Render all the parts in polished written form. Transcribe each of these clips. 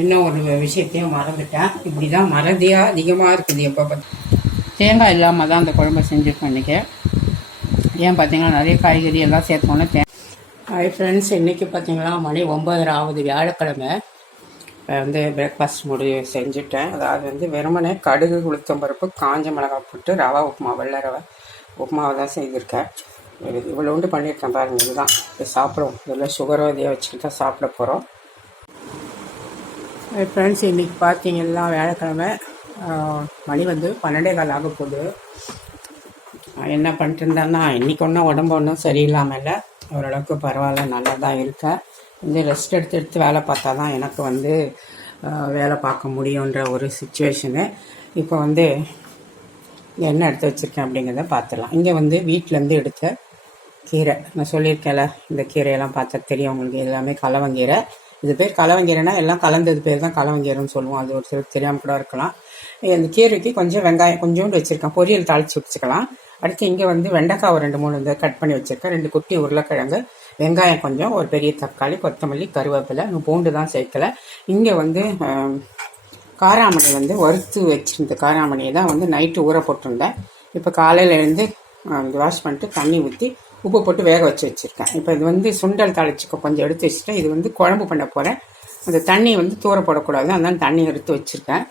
இன்னும் ஒரு விஷயத்தையும் மறந்துட்டேன். இப்படி தான் மறதியாக அதிகமாக இருக்குது. எப்போ தேங்காய் இல்லாமல் தான் அந்த குழம்பை செஞ்சுருக்கேன் இன்றைக்கி. ஏன் பார்த்தீங்கன்னா நிறைய காய்கறி எல்லாம் சேர்த்தோன்னே ஹாய் ஃப்ரெண்ட்ஸ், இன்றைக்கி பார்த்தீங்கன்னா மணி 9:30 ஆகுது, வியாழக்கிழமை. பிரேக்ஃபாஸ்ட் செஞ்சுட்டேன். அதாவது வெறுமனே கடுகு, உளுத்தம்பருப்பு, காஞ்ச மிளகாய் போட்டு ரவா உப்புமா, வெள்ளை ரவை உப்புமாவை தான் செஞ்சுருக்கேன். இவ்வளோ உண்டு பண்ணியிருக்கேன் பாருங்கள். இதுதான் சாப்பிடுவோம். இதில் சுகரோ இதையே வச்சுக்கிட்டு தான் சாப்பிட போகிறோம். ஃப்ரெண்ட்ஸ், இன்றைக்கி பார்த்தீங்கன்னா வியாழக்கிழமை, மணி 12:15 ஆக போகுது. என்ன பண்ணிட்டு இருந்தேன்னா, இன்றைக்கி உடம்பு ஒன்றும் சரியில்லாமல் இல்லை, ஓரளவுக்கு பரவாயில்ல, நல்லா தான் இருக்கேன். ரெஸ்ட் எடுத்து வேலை பார்த்தா தான் எனக்கு வேலை பார்க்க முடியுன்ற ஒரு சுச்சுவேஷனு. இப்போ என்ன எடுத்து வச்சுருக்கேன் அப்படிங்கிறத பார்த்துடலாம். இங்கே வீட்டிலேருந்து எடுத்த கீரை, நான் சொல்லியிருக்கேன்ல, இந்த கீரையெல்லாம் பார்த்தா தெரியும் உங்களுக்கு. எல்லாமே கலவங்கீரை. இது பேர் கலவங்கீரைனா எல்லாம் கலந்தது பேர் தான் கலவங்கீரைன்னு சொல்லுவோம். அது ஒரு சிலருக்கு தெரியாமல் கூட இருக்கலாம். இந்த கீரைக்கு கொஞ்சம் வெங்காயம் கொஞ்சோண்டு வச்சுருக்கேன், பொரியல் தாளித்து வச்சுக்கலாம். அடுத்து இங்கே வெண்டைக்காய் ஒரு 2-3 கட் பண்ணி வச்சுருக்கேன், 2 குட்டி உருளைக்கிழங்கு, வெங்காயம் கொஞ்சம், ஒரு பெரிய தக்காளி, கொத்தமல்லி, கருவேப்பிலை, பூண்டு தான் சேர்க்கலை. இங்கே காராமணி வறுத்து வச்சுருந்த காராமணியை தான் நைட்டு ஊற போட்டிருந்தேன். இப்போ காலையில் எழுந்து வாஷ் பண்ணிட்டு தண்ணி ஊற்றி உப்பு போட்டு வேக வச்சுருக்கேன். இப்போ இது சுண்டல் தாளிச்சுக்க கொஞ்சம் எடுத்து வச்சுட்டேன். இது குழம்பு பண்ண போகிறேன். அந்த தண்ணி தூர போடக்கூடாது, அதனால தண்ணி எடுத்து வச்சுருக்கேன்.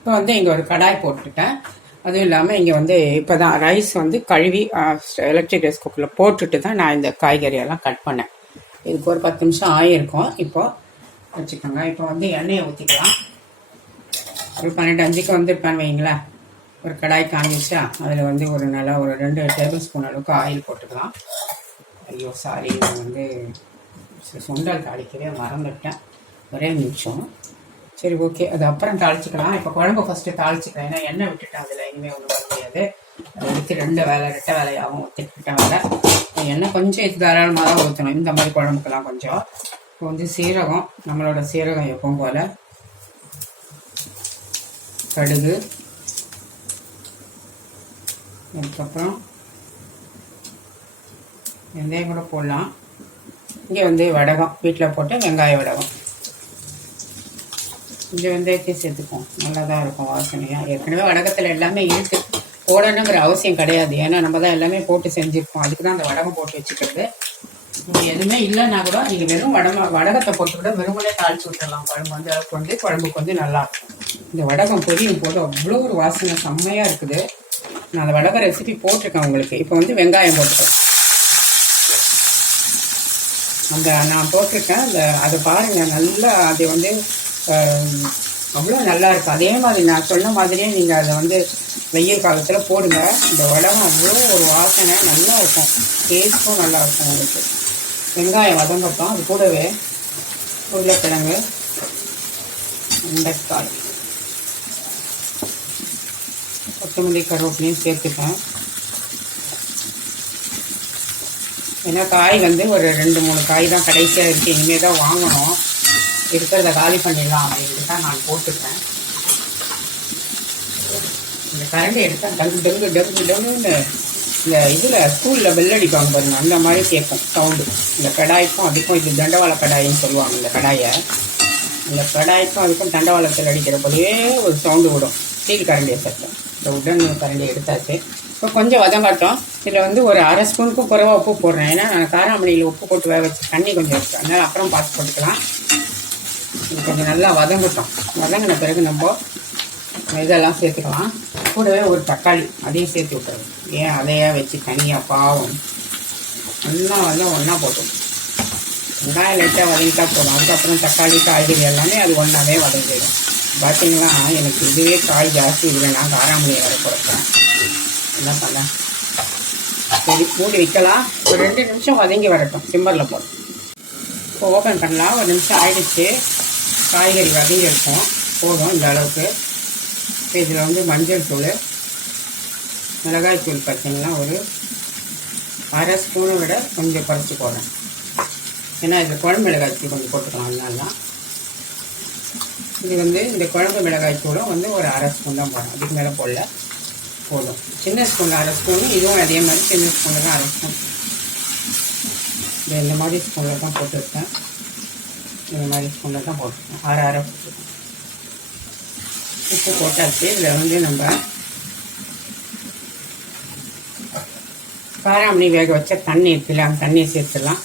இப்போ இங்கே ஒரு கடாய் போட்டுட்டேன். அதுவும் இல்லாமல் இங்கே இப்போ தான் ரைஸ் கழுவி எலக்ட்ரிக் ரைஸ் குக்கரில் போட்டுட்டு தான் நான் இந்த காய்கறியெல்லாம் கட் பண்ணேன். இதுக்கு ஒரு 10 நிமிஷம் ஆகிருக்கும். இப்போது வச்சுக்கோங்க. இப்போ எண்ணெயை ஊற்றிக்கலாம். ஒரு 12-5க்கு வந்திருப்பேன்னு வைங்களேன். ஒரு கடாய் காமிச்சா அதில் ஒரு நல்லா ஒரு 2 டேபிள் ஸ்பூன் அளவுக்கு ஆயில் போட்டுக்கலாம். ஐயோ சாரி, சுண்டல் தாளிக்கவே மறந்துட்டேன். ஒரே நிமிஷம். சரி, ஓகே, அது அப்புறம் தாளிச்சிக்கலாம். இப்போ குழம்பு ஃபஸ்ட்டு தாளிச்சிக்கலாம். ஏன்னா எண்ணெய் விட்டுட்டேன், அதில் இனிமேல் ஒன்றும் பண்ண முடியாது. அதை ஊற்றி 2 வேலையாகவும் ஊற்றிக்கிட்டேன். வேலை எண்ணெய் கொஞ்சம் இது தாராளமாக தான் ஊற்றணும் இந்த மாதிரி குழம்புக்கெல்லாம். கொஞ்சம் இப்போ சீரகம், நம்மளோட சீரகம் எப்பவும் போல், கடுகு, அதுக்கப்புறம் வெந்தயம் கூட போடலாம். இங்கே வடகம் வீட்டில் போட்டு வெங்காய வடகம் கொஞ்சம் வெந்தயத்தை சேர்த்துப்போம், நல்லா தான் இருக்கும் வாசனையாக. ஏற்கனவே வடகத்தில் எல்லாமே இருக்குது, போடணுங்கிற அவசியம் கிடையாது. ஏன்னா நம்ம தான் எல்லாமே போட்டு செஞ்சுருப்போம். அதுக்கு தான் அந்த வடகம் போட்டு வச்சுக்கிறது. நீங்கள் எதுவுமே இல்லைன்னா கூட நீங்கள் வெறும் வடகத்தை போட்டு கூட வெறுமனே தாளிச்சு விட்டுடலாம். குழம்பு அளவுக்கு குழம்புக்கு நல்லா இருக்கும். இந்த வடகம் பொரியும் போது அவ்வளோ ஒரு வாசனை செம்மையாக இருக்குது. நான் அந்த வடகம் ரெசிபி போட்டிருக்கேன் உங்களுக்கு. இப்போ வெங்காயம் போட்டுக்கலாம். நான் போட்டிருக்கேன். அதை பாருங்கள், நல்லா அது அவ்வளோ நல்லா இருக்கும். அதே மாதிரி நான் சொன்ன மாதிரியே நீங்கள் அதை வெயில் காலத்தில் போடுங்க. இந்த வடகம் அவ்வளோ ஒரு வாசனை நல்லா இருக்கும், டேஸ்ட்டும் நல்லா இருக்கும் உங்களுக்கு. வெங்காயம் வதங்கப்போம். அது கூடவே உருளைக்கிழங்கு, வெண்டைக்காய், கொத்தமல்லி, கருவேப்பிலையும் சேர்த்துப்பேன். ஏன்னா காய் ஒரு 2-3 காய் தான் கடைசியாக இருக்குது. இனிமேல் தான் வாங்கணும். இருக்கிறத காலி பண்ணிடலாம் அப்படின்ட்டு தான் நான் போட்டுட்டேன். இந்த கரண்டி எடுத்தால் டங்குன்னு இந்த இதில் ஸ்கூலில் பெல் அடிப்பாங்க பாருங்கள், அந்த மாதிரி கேட்கும் சவுண்டு. இந்த கடாய்க்கும் அதுக்கும், இது தண்டவாள கடாயின்னு சொல்லுவாங்க. இந்த கடாய்க்கும் அதுக்கும் தண்டவாளத்தில் அடிக்கிற போலவே ஒரு சவுண்டு விடும். ஸ்டீல் கரண்டியை சத்தம். இந்த உடன் கரண்டியை எடுத்தாச்சு. இப்போ கொஞ்சம் வதங்காட்டும். இதில் ஒரு 1/2 ஸ்பூனுக்கும் குறைவாக உப்பு போடுறேன். ஏன்னா நான் காராமணியில் உப்பு போட்டு வேக வச்சு தண்ணி கொஞ்சம் இருக்குது, அதனால் அப்புறம் பார்த்து போட்டுக்கலாம். இது கொஞ்சம் நல்லா வதங்கட்டும். வதங்கின பிறகு நம்ம இதெல்லாம் சேர்த்துக்கலாம். கூடவே ஒரு தக்காளி அதையும் சேர்த்து விட்டுறது. ஏன் அதையே வச்சு தனியாக பாவம். நல்லா ஒன்றா போட்டோம். வெங்காயம் லைட்டாக வதங்கிட்டா போதும். அதுக்கப்புறம் தக்காளி, காய்கறி எல்லாமே அது ஒன்றாவே வதங்கிடும். பார்த்தீங்கன்னா எனக்கு இதுவே காய் ஜாஸ்தி. இதில் நான் காராமணியை வர போகிறேன். என்ன பண்ண, சரி மூடி வைக்கலாம். ஒரு 2 நிமிஷம் வதங்கி வரட்டும், சிம்மரில் போடும். இப்போ ஓப்பன் பண்ணலாம். 1 நிமிஷம் ஆகிடுச்சு. காய்கறி வதங்கி இருக்கும் போதும் இந்த அளவுக்கு. இப்போ இதில் மஞ்சள் தூள், மிளகாய் தூள் பார்த்தீங்கன்னா ஒரு 1/2 ஸ்பூனை விட கொஞ்சம் குறைச்சி போடுறேன். ஏன்னா இதில் குழம்பு மிளகாய் தூள் கொஞ்சம் போட்டுக்கலாம். அதனால இது இந்த குழம்பு மிளகாய் தூளும் ஒரு 1/2 ஸ்பூன் தான் போடுறேன், அதுக்கு மேலே போடல. போதும். சின்ன ஸ்பூனில் 1/2 ஸ்பூனு, இதுவும் அதே மாதிரி சின்ன ஸ்பூனில் தான் 1/2 ஸ்பூன். இந்த மாதிரி ஸ்பூனில் தான் போட்டுருக்கேன். இந்த மாதிரி ஸ்பூனில் தான் போட்டுக்கணும். ஆற ஆற போட்டுக்கணும். உப்பு போட்டாச்சு. இதில் வந்து நம்ம காராமணி வேக வச்ச தண்ணி இருக்குல்ல, அந்த தண்ணியை சேர்த்துடலாம்.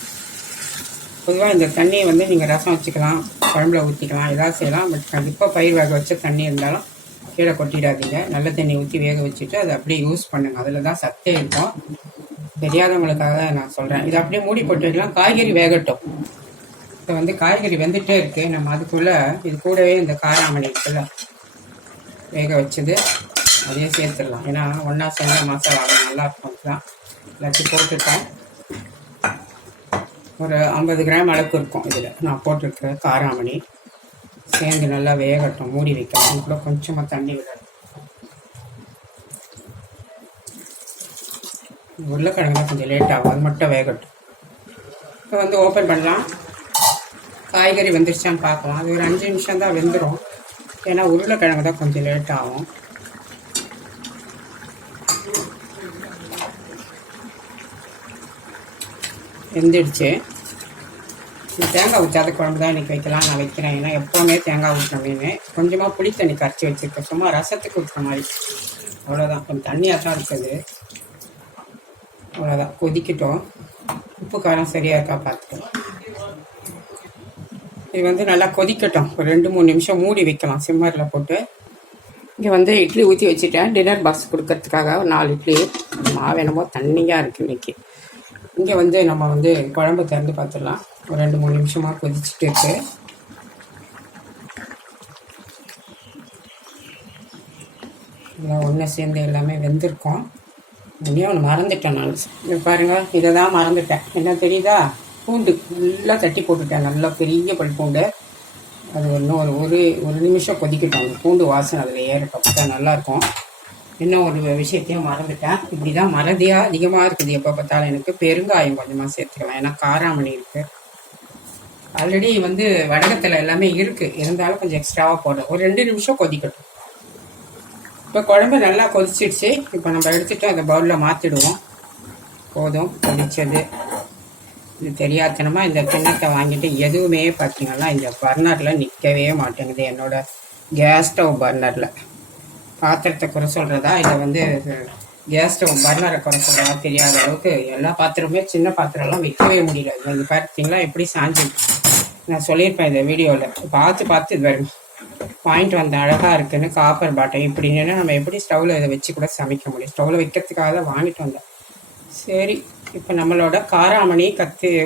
பொதுவாக இந்த தண்ணியை வந்து நீங்கள் ரசம் வச்சுக்கலாம், குழம்புல ஊற்றிக்கலாம், ஏதாவது செய்யலாம். பட் கண்டிப்பாக பயிர் வேக வச்ச தண்ணி இருந்தாலும் கீழே கொட்டிடாதீங்க. நல்ல தண்ணி ஊற்றி வேக வச்சுட்டு அதை அப்படியே யூஸ் பண்ணுங்கள். அதில் தான் சத்தே இருக்கும். தெரியாதவங்களுக்காக நான் சொல்கிறேன். இதை அப்படியே மூடி போட்டு வைக்கலாம். காய்கறி வேகட்டும். இப்போ வந்து காய்கறி வெந்துகிட்டே இருக்குது. நம்ம அதுக்குள்ளே இது கூடவே இந்த காராமணி இருக்குல்ல வேக வச்சது அதையும் சேர்த்துடலாம். ஏன்னா ஒன்றா சேர்ந்த மசாலா நல்லா இருக்கும். தான் எல்லாத்தையும் போட்டுட்டேன். ஒரு 50 கிராம் அளவுக்கு இருக்கும். இதில் நான் போட்டிருக்கிற காராமணி சேர்ந்து நல்லா வேகட்டும். மூடி வைக்கலாம். கூட கொஞ்சமாக தண்ணி விடணும். உருளைக்கிழங்கு தான் கொஞ்சம் லேட் ஆகும், அது மட்டும் வேகட்டும். இப்போ வந்து ஓப்பன் பண்ணலாம். காய்கறி வெந்துருச்சான்னு பார்க்கலாம். அது ஒரு 5 நிமிஷம் தான் வெந்துடும். ஏன்னா உருளைக்கிழங்கு தான் கொஞ்சம் லேட் ஆகும். வெந்துடுச்சு. தேங்காய் ஊற்றாத குழம்பு தான் இன்றைக்கி வைக்கலாம் நான் வைக்கிறேன். ஏன்னா எப்போவுமே தேங்காய் ஊற்றணும்னு கொஞ்சமாக புளி தண்ணி கரைச்சி வச்சுருக்கேன். சும்மா ரசத்துக்கு ஊற்றுற மாதிரி. அவ்வளோதான். கொஞ்சம் தண்ணியாக தான் இருக்குது. அவ்வளோதான். கொதிக்கட்டும். உப்பு காரம் சரியாக இருக்கா பார்த்துக்கலாம். இது வந்து நல்லா கொதிக்கட்டும். ஒரு 2-3 நிமிஷம் மூடி வைக்கலாம் சிம்மரில் போட்டு. இங்கே வந்து இட்லி ஊற்றி வச்சுட்டேன். டின்னர் பாக்ஸ் கொடுக்கறதுக்காக ஒரு 4 இட்லி. மாவு என்னமோ தண்ணியாக இருக்குது இன்றைக்கி. இங்கே வந்து நம்ம வந்து குழம்பு திறந்து பார்த்துடலாம். ஒரு 2-3 நிமிஷமாக கொதிச்சுட்டு இருக்கு. இதெல்லாம் ஒன்று சேர்ந்து எல்லாமே வெந்திருக்கோம். இன்னும் ஒன்று மறந்துட்டேன் நான். இது பாருங்கள், இதை தான் மறந்துட்டேன். என்ன தெரியுதா? பூண்டு நல்லா தட்டி போட்டுட்டேன். நல்லா பெரிய பல் பூண்டு. அது இன்னும் ஒரு நிமிஷம் கொதிக்கட்டும். அந்த பூண்டு வாசனை அதில் ஏறட்டும். அப்போ தான் நல்லாயிருக்கும். இன்னும் ஒரு விஷயத்தையும் மறந்துட்டேன். இப்படி தான் மறதியாக அதிகமாக இருக்குது எப்போ பார்த்தாலும். எனக்கு பெருங்காயம் கொஞ்சமாக சேர்த்துக்கலாம். ஏன்னா காராமணி இருக்குது. ஆல்ரெடி வந்து வடகத்தில் எல்லாமே இருக்குது. இருந்தாலும் கொஞ்சம் எக்ஸ்ட்ராவாக போடுறேன். ஒரு 2 நிமிஷம் கொதிக்கட்டும். இப்போ குழம்பு நல்லா கொதிச்சிடுச்சு. இப்போ நம்ம எடுத்துகிட்டு அந்த பவுலில் மாற்றிடுவோம். போதும் கொதிச்சது. இது தெரியாதனமாக இந்த கிண்ணத்தை வாங்கிட்டு எதுவுமே பார்த்தீங்கன்னா இந்த பர்னரில் நிற்கவே மாட்டேங்குது. என்னோட கேஸ் ஸ்டவ் பர்னரில் பாத்திரத்தை குறை சொல்கிறதா இதை வந்து கேஸ் ஸ்டவ் பர்னரை குறை சொல்கிறதா தெரியாத அளவுக்கு எல்லா பாத்திரமுமே சின்ன பாத்திரம்லாம் வைக்கவே முடியல. இது பார்த்தீங்களா எப்படி சாஞ்சு. நான் சொல்லியிருப்பேன் இந்த வீடியோவில். பார்த்து இது வரும் பாயிண்ட் வந்து அழகாக இருக்குன்னு. காப்பர் பாட்டம் இப்படின்னு நம்ம எப்படி ஸ்டவ்வில் இதை வச்சு கூட சமைக்க முடியும். ஸ்டவ்வில் வைக்கிறதுக்காக தான் வாங்கிட்டு வந்தேன். சரி, இப்போ நம்மளோட காராமணி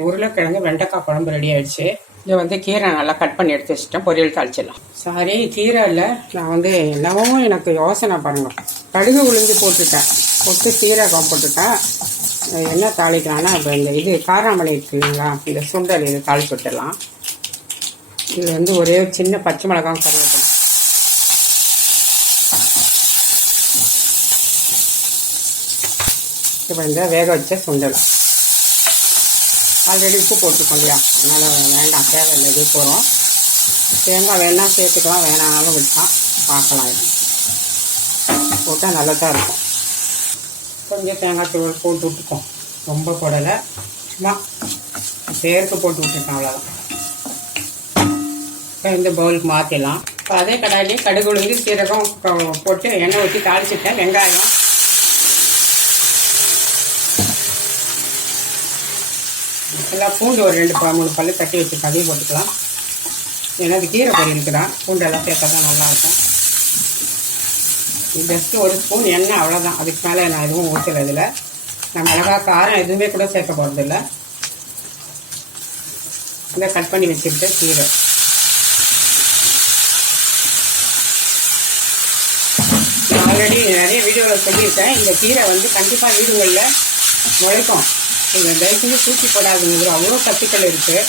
உருளைக்கிழங்கு வெண்டைக்காய் குழம்பு ரெடி ஆகிடுச்சு. இதை வந்து கீரை நல்லா கட் பண்ணி எடுத்து வச்சுட்டேன். பொரியல் தாளிச்சிடலாம். சாரி, கீரை இல்லை, நான் வந்து என்னவோ எனக்கு யோசனை பாருங்கள். கடுகு உளுந்து போட்டுட்டேன். போட்டு சீரகம் போட்டுட்டேன். என்ன தாளிக்கலாம்னா இப்போ இது காராமணி இருக்கு இல்லைங்களா, இந்த சுண்டல் இது தாளிச்சு விட்டுடலாம். இது வந்து ஒரே சின்ன பச்சை மிளகாய் கருவேப்பிலை. இப்போ இந்த வேக வச்ச சுண்டல் ஆல்ரெடி உப்பு போட்டுக்கோம் இல்லையா, அதனால் வேண்டாம், தேவையில்லை. இது போகிறோம். தேங்காய் வேணால் சேர்த்துக்கலாம், வேணாலும் விட்டால் பார்க்கலாம். இது போட்டால் நல்லா தான் இருக்கும். கொஞ்சம் தேங்காய் தூள் போட்டு விட்டுக்கோம். ரொம்ப போடலை, சும்மா பேருக்கு போட்டு விட்டுருக்கோம், அவ்வளோதான். இப்போ இந்த பவுலுக்கு மாற்றிடலாம். இப்போ அதே கடாயிலே கடுகு உளுந்து சீரகம் போட்டு எண்ணெய் ஊற்றி தாளிச்சிட்டேன். வெங்காயம் எல்லாம் பூண்டு ஒரு 2-3 பல்லு தட்டி வச்சு கதையை போட்டுக்கலாம். ஏன்னா அது கீரை பொரியலுக்கு தான் பூண்டெல்லாம் சேர்த்தா தான் நல்லாயிருக்கும். ஜஸ்ட்டு ஒரு ஸ்பூன் எண்ணெய், அவ்வளோதான். அதுக்கு மேலே நான் எதுவும் ஊற்றுறதில்ல. நான் மிளகா காரம் எதுவுமே கூட சேர்க்க போகிறதில்ல. இதை கட் பண்ணி வச்சுக்கிட்டு கீரை நான் ஆல்ரெடி நிறைய வீடியோவில் சொல்லியிருக்கேன். இந்த கீரை வந்து கண்டிப்பாக வீடுகளில் முளைக்கும். நீங்கள் தயவு செஞ்சு தூக்கி போடாதுங்க. அவ்வளோ சத்துக்கள் இருக்குது.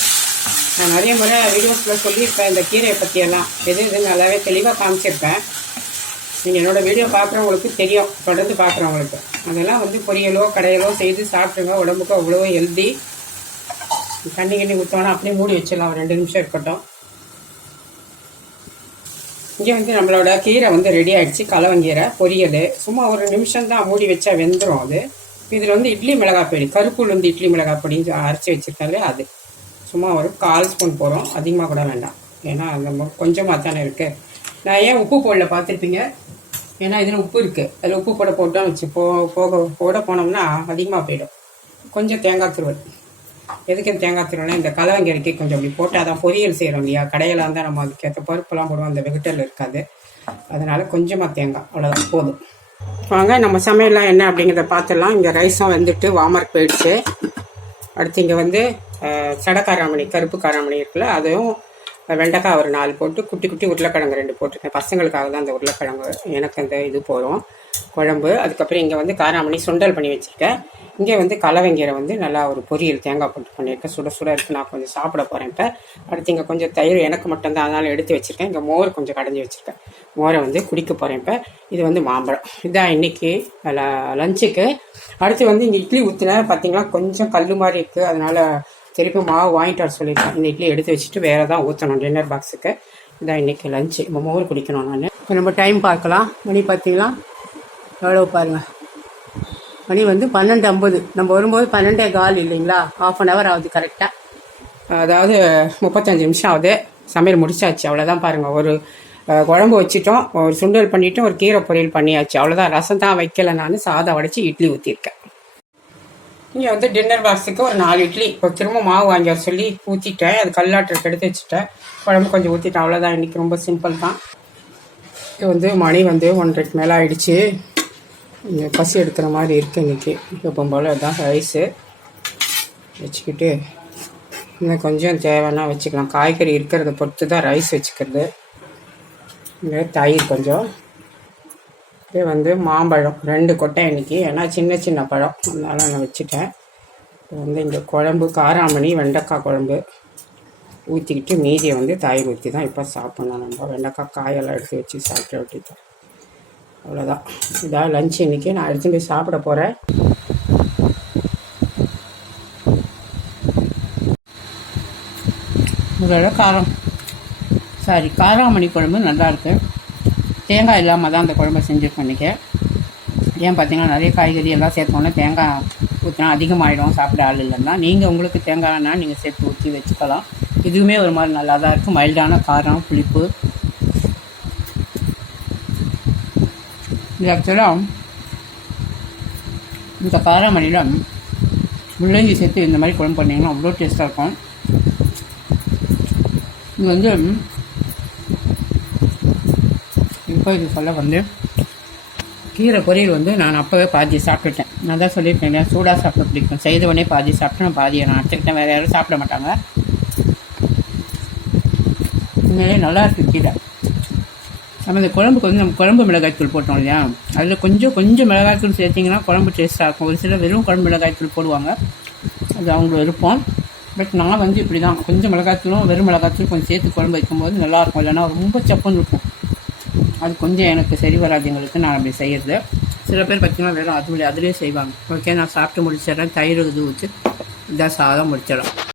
நான் நிறைய முறை வீடியோஸில் சொல்லியிருப்பேன் இந்த கீரையை பற்றியெல்லாம். எது நல்லாவே தெளிவாக காமிச்சிருப்பேன். நீங்கள் என்னோடய வீடியோ பார்க்குறவங்களுக்கு தெரியும், தொடர்ந்து பார்க்குறவங்களுக்கு. அதெல்லாம் வந்து பொரியலோ கடையலோ செய்து சாப்பிட்ருங்க. உடம்புக்கு அவ்வளோ ஹெல்தி. தண்ணி ஊற்றோன்னா அப்படியே மூடி வச்சிடலாம். ஒரு 2 நிமிஷம் இருக்கட்டும். இங்கே வந்து நம்மளோட கீரை வந்து ரெடி ஆகிடுச்சு. கலவங்கீரை பொரியல். சும்மா ஒரு நிமிஷம் தான் மூடி வச்சா வெந்துடும் அது. இதில் வந்து இட்லி மிளகாய் பொடி, கருப்பு உளுந்து இட்லி மிளகாய் பொடின்னு அரைச்சி வச்சுருக்காரு. அது சும்மா ஒரு 1/4 ஸ்பூன் போகிறோம், அதிகமாக கூட வேண்டாம். ஏன்னா அந்த கொஞ்சமாக தானே இருக்குது. நான் ஏன் உப்பு போடல பார்த்துருப்பீங்க, ஏன்னா இதில் உப்பு இருக்குது. அதில் உப்பு போட்டோம் வச்சு போட போனோம்னா அதிகமாக போயிடும். கொஞ்சம் தேங்காய் துருவல். எதுக்கு தேங்காய் துருவல்னா இந்த கலவங்கரைக்கு கொஞ்சம் அப்படி போட்டால் தான் பொரியல் செய்கிறோம் இல்லையா, கடையில் இருந்தால் நம்ம அதுக்கேற்ற பருப்புலாம் போடுவோம், அந்த வெகுட்டல் இருக்காது. அதனால் கொஞ்சமாக தேங்காய், அவ்வளோதான் போதும். வாங்க நம்ம சமையல்லாம் என்ன அப்படிங்கிறத பார்த்துடலாம். இங்கே ரைஸும் வந்துட்டு வார்மர் போயிடுச்சு. அடுத்து இங்கே வந்து சடக்காராமணி, கருப்பு காராமணி இருக்குல்ல, அதுவும் வெண்டைக்காய் ஒரு 4 போட்டு, குட்டி குட்டி உருளைக்கிழங்கு 2 போட்டிருக்கேன். பசங்களுக்காக தான் அந்த உருளைக்கிழங்கு, எனக்கு அந்த இது போகிறோம் குழம்பு. அதுக்கப்புறம் இங்கே வந்து காராமணி சுண்டல் பண்ணி வச்சுருக்கேன். இங்கே வந்து கலவங்கீரை வந்து நல்லா ஒரு பொரியல் தேங்காய் போட்டு பண்ணியிருக்கேன். சுட சுட இருக்குது, நான் கொஞ்சம் சாப்பிட போகிறேன் இப்போ. அடுத்து இங்கே கொஞ்சம் தயிர் எனக்கு மட்டும்தான், அதனால் எடுத்து வச்சுருக்கேன். இங்கே மோர் கொஞ்சம் கடைஞ்சி வச்சுருக்கேன், மோரை வந்து குடிக்க போகிறேன் இப்போ. இது வந்து மாம்பழம். இதான் இன்றைக்கி லஞ்சுக்கு. அடுத்து வந்து இந்த இட்லி ஊற்றினேன் பார்த்தீங்களா, கொஞ்சம் கல் மாதிரி இருக்குது, அதனால் திருப்பி மாவு வாங்கிட்டு வர சொல்லியிருக்கேன். இந்த இட்லி எடுத்து வச்சுட்டு வேறு தான் ஊற்றணும் டின்னர் பாக்ஸுக்கு. இதான் இன்றைக்கி லஞ்சு. இப்போ மோர் குடிக்கணும் நான். இப்போ நம்ம டைம் பார்க்கலாம். மணி பார்த்தீங்களா எவ்வளோ பாருங்கள், மணி வந்து 12:50. நம்ம வரும்போது 12:15 இல்லைங்களா, 1/2 hour ஆகுது கரெக்டாக. அதாவது 35 நிமிஷம் ஆகுது. சமையல் முடிச்சாச்சு, அவ்வளோதான். பாருங்கள், ஒரு குழம்பு வச்சுட்டோம், ஒரு சுண்டல் பண்ணிவிட்டு ஒரு கீரை பொரியல் பண்ணியாச்சு, அவ்வளோதான். ரசம் தான் வைக்கலை, நான் சாதம் வடித்து இட்லி ஊற்றிருக்கேன். இங்கே வந்து டின்னர் பாக்ஸுக்கு ஒரு 4 இட்லி இப்போ திரும்ப மாவு வாங்கி வர சொல்லி ஊற்றிட்டேன். அது கல்லாட்டுக்கு எடுத்து வச்சுட்டேன், குழம்பு கொஞ்சம் ஊற்றிட்டேன், அவ்வளோதான். இன்றைக்கி ரொம்ப சிம்பிள் தான். இது வந்து மணி வந்து 1:30 மேலே ஆகிடுச்சு. இங்கே பசி எடுக்கிற மாதிரி இருக்குது இன்றைக்கி. இப்போ போல் தான் ரைஸு வச்சுக்கிட்டு இன்னும் கொஞ்சம் தேவைன்னா வச்சுக்கலாம். காய்கறி இருக்கிறத பொறுத்து தான் ரைஸ் வச்சுக்கிறது. இங்கே தயிர் கொஞ்சம். இது வந்து மாம்பழம் 2 கொட்டை இன்றைக்கி, ஏன்னா சின்ன சின்ன பழம், அதனால் நான் வச்சுட்டேன். இது வந்து இங்கே குழம்பு காராமணி வெண்டைக்காய் குழம்பு ஊற்றிக்கிட்டு மீதியை வந்து தயிர் ஊற்றி தான் இப்போ சாப்பிட்ணும். நம்ம வெண்டைக்காய் காயெல்லாம் எடுத்து வச்சு சாப்பிட்டு விட்டுட்டேன், அவ்வளோதான். இதான் லஞ்ச் இன்றைக்கி. நான் எடுத்து போய் சாப்பிட போகிறேன். இதோட காராமணி குழம்பு நல்லாயிருக்கு. தேங்காய் இல்லாமல் தான் அந்த குழம்பை செஞ்சுருக்கேன் இன்றைக்கி. ஏன் பார்த்தீங்கன்னா நிறைய காய்கறி எல்லாம் சேர்த்தோன்னே தேங்காய் ஊற்றினா அதிகமாகிடும், சாப்பிட ஆள் இல்லைன்னா. நீங்கள் உங்களுக்கு தேங்காய் வேணால் நீங்கள் சேர்த்து ஊற்றி வச்சுக்கலாம். இதுவுமே ஒரு மாதிரி நல்லா தான் இருக்குது, மைல்டான காரம் புளிப்பு. இது ஆக்சுவலாக இந்த காராமணியில் முள்ளங்கி சேர்த்து இந்த மாதிரி குழம்பு பண்ணிங்கன்னா அவ்வளோ டேஸ்ட்டாக இருக்கும். இது வந்து இப்போ இது சொல்ல வந்து கீரை பொரியல் வந்து நான் அப்போவே பாதி சாப்பிட்டுட்டேன். நான் தான் சொல்லியிருக்கேன் இல்லையா, சூடாக சாப்பிட பிடிக்கும். செய்தவொடனே பாதி சாப்பிட்டு நான் பாதியை நான் எடுத்துக்கிட்டேன், வேறு யாரும் சாப்பிட மாட்டாங்க. உண்மையிலே நல்லா இருக்குது கீரை. நம்ம இந்த குழம்புக்கு வந்து நம்ம குழம்பு மிளகாய்த்தூள் போட்டோம் இல்லையா, அதில் கொஞ்சம் மிளகாய்த்தூள் சேர்த்திங்கன்னா குழம்பு டேஸ்ட்டாக இருக்கும். ஒரு சிலர் வெறும் குழம்பு மிளகாய்த்தூள் போடுவாங்க, அது அவங்க விருப்பம். பட் நான் வந்து இப்படி தான், கொஞ்சம் மிளகாய்த்தூளும் வெறும் மிளகாய்த்தூள் கொஞ்சம் சேர்த்து குழம்பு வைக்கும்போது நல்லாயிருக்கும். இல்லைன்னா ரொம்ப சப்புன்னு இருக்கும், அது கொஞ்சம் எனக்கு சரி வராதுங்களுக்கு நான் அப்படி செய்கிறது. சில பேர் பார்த்திங்கன்னா வெறும் அதிலே செய்வாங்க. ஓகே, நான் சாப்பிட்டு முடிச்சிடுறேன். தயிர் இது ஊற்றி இதாக சாதம் முடிச்சிடலாம்.